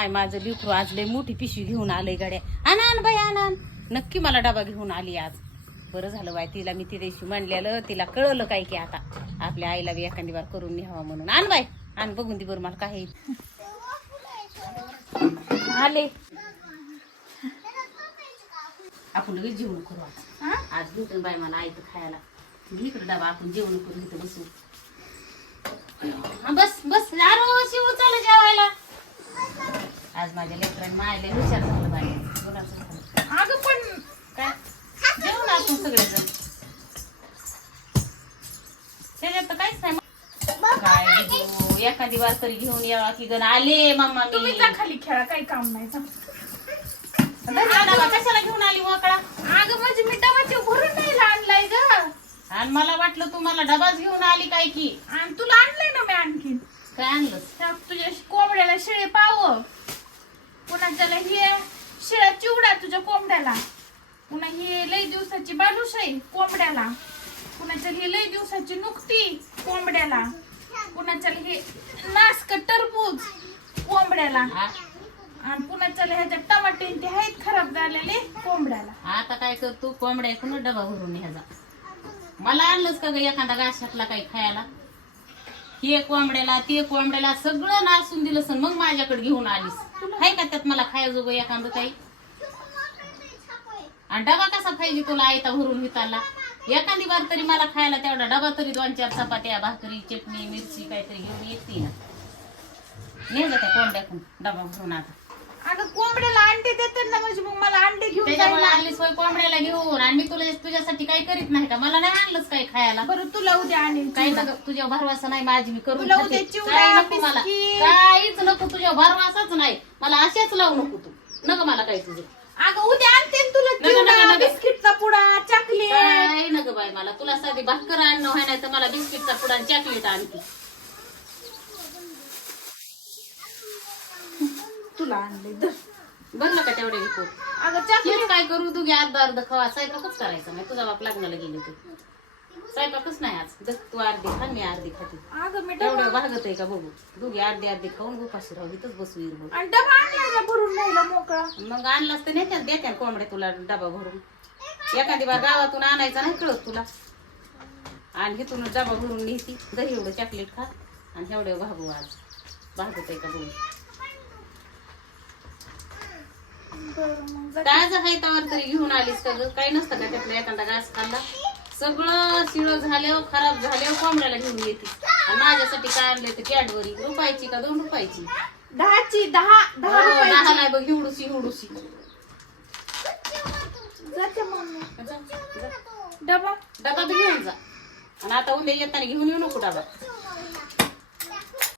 माय माझं लिखरू आज लय मोठी पिशवी घेऊन आलंय गाड्या. आण आण बाई आण आण. नक्की मला डबा घेऊन आली आज. बरं झालं बाय तिला मी ती दिवशी म्हणलेलं तिला कळलं काय की आता. आपल्या आईला बी एखादी बार करून न्यावा म्हणून. आण बाय आण बघून ती बरं मला काय. आले. आपण लगेच जेवण करू आता. आज भेटून बाय मला आयतं खायला. इकडे डबा आपण जेवण करू इथं बसू. बस बस. अरे शिव चाल आज माझ्या लेकरांनी मायला हुशार झालं असं. अगं पण काय? जेवण आपण सगळेजण. त्याच्यात तर काहीच नाही. काय घेऊ एखादी वार तरी घेऊन यावा की गण आले मम्मा तुम्ही मी जा खाली खेळा काही काम नाही. जा. कशाला घेऊन आली मोकळा? अगं म्हणजे मी डबाचे भरून नाही आणलाय ग. आणि मला वाटलं तुम्हाला डबाच घेऊन आली काय की. आणि तुला आणलंय ना मी आणखीन. काय आणलं त्या तुझ्या कोंबड्याला त्याला हे शिळा चिवडा तुझ्या कोंबड्याला. पुन्हा ही लई दिवसाची बालुशाही कोंबड्याला. त्याला ही लई दिवसाची नुकती कोंबड्याला. पुन्हा त्याला हे नासक टरबूज कोंबड्याला? आणि पुन्हा त्याला ह्याच्यात टमाटे ते आहेत खराब झालेले कोंबड्याला. आता काय कर तू कोंबड्या डबा भरून ह्याचा मला आणलंच का ग एखादा घासातला काही खायला? हे कोंबड्याला ते कोंबड्याला सगळं नासून दिलं सण मग माझ्याकडे घेऊन आलीस. आहे का त्यात मला खायजोगं एखादं काही? आणि डबा कसा पाहिजे तुला आयता भरून हिताला? एखादी बार तरी मला खायला तेवढा डबा तरी दोन चार चपात्या भाकरी चटणी मिरची काहीतरी घेऊन येते ना. त्या कोंबड्याकडून डबा भरून आता अगं कोंबड्याला अंडे देतात ना म्हणजे मग मला अंडे घेऊन त्याच्यामुळे जायला आणलीस होय कोंबड्याला घेऊन तुझ्यासाठी काही करीत नाही का? मला नाही आणलंच काही खायला. बरं तुला उद्या आणेल काही नका तुझ्या भरवासा नाही माझी मी करून तुला खाते. उद्या चिवडा, काही नको मला. बिस्किट. काहीच नको तुझ्या भरवासाच नाही. मला असेच लावू नको तू. नको मला काही तुझं. अगं उद्या आणते ना तुला नका, चिवडा नका, नका. बिस्किटचा पुडा चॉकलेट काय नको बाई मला? तुला साधी भाकर आणणं व्हाय नाही तर मला बिस्किटचा पुडा आणि चॉकलेट आणते. तुला आणले. बरं का तेवढे विकू अगं काय करू तू घे अर्धा अर्ध खवा स्वयंपाकच करायचा नाही. तुझा बाप लग्नाला गेले तू स्वयंपाकच नाही आज. दे, तू अर्धी खा मी अर्धी खाते. अगं मी एवढं डबा भागत आहे का बघू? दोघी अर्धी अर्धी खाऊन उपाशी राहू इथंच बसू इरबू आणि डबा आणला का भरून मोकळा? मग आणलास तर नेत्या देत्या कोंबड्या तुला डबा भरून. एखादी बार गावातून आणायचा नाही कळत तुला. आणि इथून डबा भरून नेती. दही एवढं चॉकलेट खा. आणि एवढं भागू आज. भागत आहे का बघू. ताज आहे त्यावर तरी घेऊन आलीस का ग? काही नसतं का त्यातला एखादा घास खाल्ला? सगळं शिळ झाल्यावर खराब झाल्यावर कोंबड्याला घेऊन येते. आणि माझ्यासाठी काय आणले तर कॅडबरी? रुपयाची का दोन रुपयाची? दहाची दहा दहा हो, दहा नाही बघ जा, जा. डबा. डबा घेऊन जा. आणि आता उद्या येताना घेऊन येऊ नको डबा.